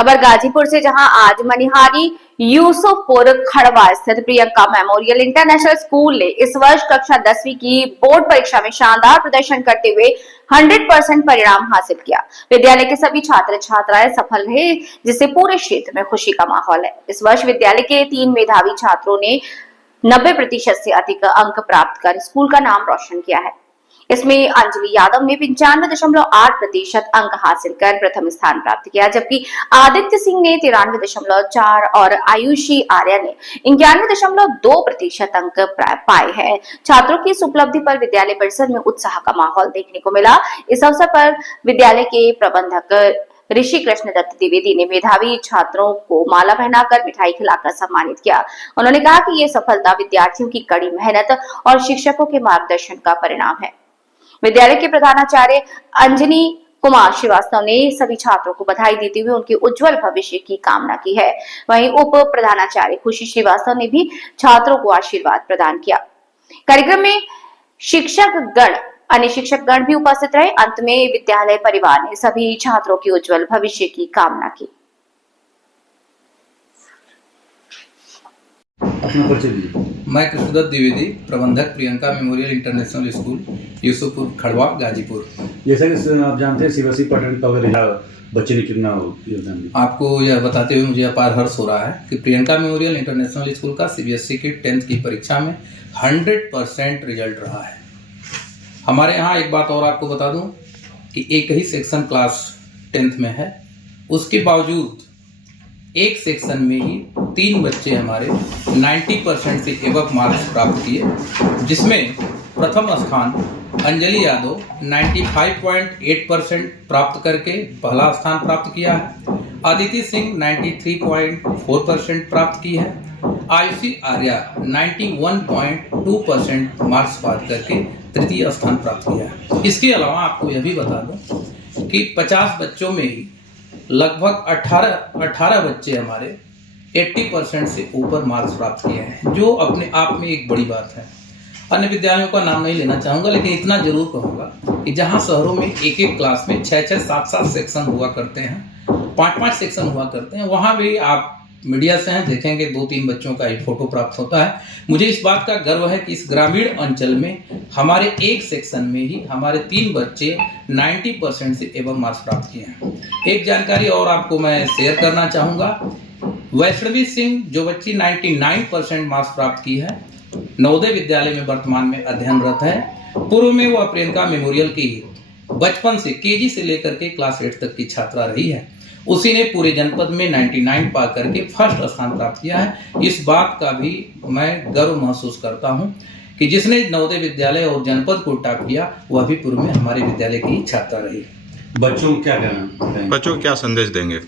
खबर गाजीपुर से, जहां आज मनिहारी यूसुफपुर खड़वा स्थित प्रियंका मेमोरियल इंटरनेशनल स्कूल ने इस वर्ष कक्षा 10वीं की बोर्ड परीक्षा में शानदार प्रदर्शन करते हुए 100% परिणाम हासिल किया। विद्यालय के सभी छात्र छात्राएं सफल रहे, जिससे पूरे क्षेत्र में खुशी का माहौल है। इस वर्ष विद्यालय के 3 मेधावी छात्रों ने 90% से अधिक अंक प्राप्त कर स्कूल का नाम रोशन किया है। इसमें अंजलि यादव ने 95.8% अंक हासिल कर प्रथम स्थान प्राप्त किया, जबकि आदित्य सिंह ने 93.4 और आयुषी आर्या ने 91.2% अंक पाए हैं। छात्रों की इस उपलब्धि पर विद्यालय परिसर में उत्साह का माहौल देखने को मिला। इस अवसर पर विद्यालय के प्रबंधक ऋषि कृष्ण दत्त द्विवेदी ने मेधावी छात्रों को माला पहनाकर मिठाई खिलाकर सम्मानित किया। उन्होंने कहा कि ये सफलता विद्यार्थियों की कड़ी मेहनत और शिक्षकों के मार्गदर्शन का परिणाम है। विद्यालय के प्रधानाचार्य अंजनी कुमार श्रीवास्तव ने सभी छात्रों को बधाई देते हुए उनके उज्जवल भविष्य की कामना की है। वहीं उप प्रधानाचार्य खुशी श्रीवास्तव ने भी छात्रों को आशीर्वाद प्रदान किया। कार्यक्रम में अन्य शिक्षकगण भी उपस्थित रहे। अंत में विद्यालय परिवार ने सभी छात्रों के उज्जवल भविष्य की कामना की। मैं कृष्णदत्त द्विवेदी, प्रबंधक Priyanka memorial international school, Yusufpur Khadwa, Ghazipur. जैसा कि आप जानते हैं सीबीएसई पैटर्न का रिजल्ट बच्चे ने कितना योगदान दिया। आपको यह बताते हुए मुझे अपार हर्ष हो रहा है कि प्रियंका मेमोरियल इंटरनेशनल स्कूल का सीबीएसई की 10th की परीक्षा में 100% रिजल्ट रहा है। हमारे यहाँ एक बात और आपको बता दूं कि एक ही सेक्शन क्लास 10th में है, उसके बावजूद एक सेक्शन में ही 3 बच्चे हमारे 90% से एबव मार्क्स प्राप्त किए, जिसमें प्रथम स्थान अंजलि यादव 95.8% प्राप्त करके पहला स्थान प्राप्त किया है। आदित्य सिंह 93.4% प्राप्त की है। आयुषी आर्या 91.2% मार्क्स प्राप्त करके तृतीय स्थान प्राप्त किया है। इसके अलावा आपको यह भी बता दूं कि 50 बच्चों में ही लगभग 18 बच्चे हमारे 80% से ऊपर मार्क्स प्राप्त किए हैं, जो अपने आप में एक बड़ी बात है। अन्य विद्यालयों का नाम नहीं लेना चाहूँगा, लेकिन इतना जरूर कहूँगा कि जहाँ शहरों में एक क्लास में 6-6, 7-7 सेक्शन हुआ करते हैं, 5-5 सेक्शन हुआ करते हैं, वहाँ भी आप मीडिया से हैं देखेंगे 2-3 बच्चों का ही फोटो प्राप्त होता है। मुझे इस बात का गर्व है कि इस ग्रामीण अंचल में हमारे एक सेक्शन में ही हमारे 3 बच्चे 90% से एबव मार्क्स प्राप्त किए हैं। एक जानकारी और आपको मैं शेयर करना चाहूँगा। वैष्णवी सिंह जो बच्ची 99% मार्क्स प्राप्त की है, नवोदय विद्यालय में वर्तमान में अध्ययनरत है। पूर्व में वह प्रियंका मेमोरियल की बचपन से केजी से लेकर के क्लास 8 तक की छात्रा रही है। उसी ने पूरे जनपद में 99 पा करके फर्स्ट स्थान प्राप्त किया है। इस बात का भी मैं गर्व महसूस करता हूं कि जिसने नवोदय विद्यालय और जनपद को टॉप किया वह भी पूर्व में हमारे विद्यालय की छात्रा रही। बच्चों को क्या कहना, बच्चों को क्या संदेश देंगे?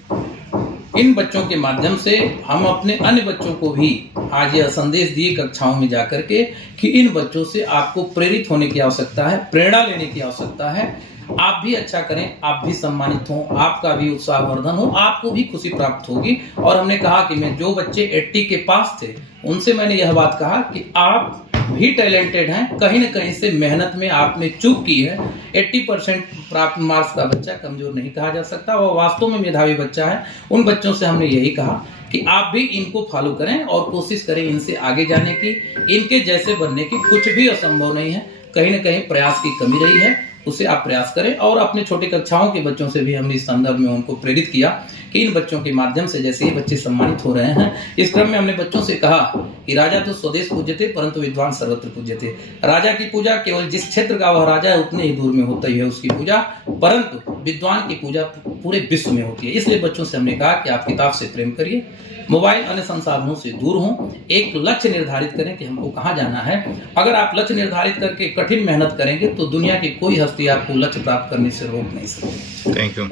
इन बच्चों के माध्यम से हम अपने अन्य बच्चों को भी आज यह संदेश दिए कक्षाओं में जाकर के कि इन बच्चों से आपको प्रेरित होने की आवश्यकता है, प्रेरणा लेने की आवश्यकता है। आप भी अच्छा करें, आप भी सम्मानित हों, आपका भी उत्साहवर्धन हो, आपको भी खुशी प्राप्त होगी। और हमने कहा कि मैं जो बच्चे 80 के पास थे उनसे मैंने यह बात कहा कि आप भी टैलेंटेड हैं, कहीं न कहीं से मेहनत में आपने चूक की है। 80% प्राप्त मार्क्स का बच्चा कमजोर नहीं कहा जा सकता, वह वास्तव में मेधावी बच्चा है। उन बच्चों से हमने यही कहा कि आप भी इनको फॉलो करें और कोशिश करें इनसे आगे जाने की, इनके जैसे बनने की। कुछ भी असंभव नहीं है, कहीं न कहीं प्रयास की कमी रही है, उसे आप प्रयास करें। और अपने छोटे कक्षाओं के बच्चों से भी हमने इस संदर्भ में उनको प्रेरित किया कि इन बच्चों के माध्यम से जैसे ये बच्चे सम्मानित हो रहे हैं, इस क्रम में हमने बच्चों से कहा कि राजा तो स्वदेश पूज्यते परंतु विद्वान सर्वत्र पूज्यते। राजा की पूजा केवल जिस क्षेत्र का वह राजा है उतने ही दूर में होती है उसकी पूजा, परंतु विद्वान की पूजा पूरे विश्व में होती है। इसलिए बच्चों से हमने कहा कि आप किताब से प्रेम करिए, मोबाइल अन्य संसाधनों से दूर हों, एक लक्ष्य निर्धारित करें कि हमको कहाँ जाना है। अगर आप लक्ष्य निर्धारित करके कठिन मेहनत करेंगे तो दुनिया की कोई हस्ती आपको लक्ष्य प्राप्त करने से रोक नहीं सकती। Thank you.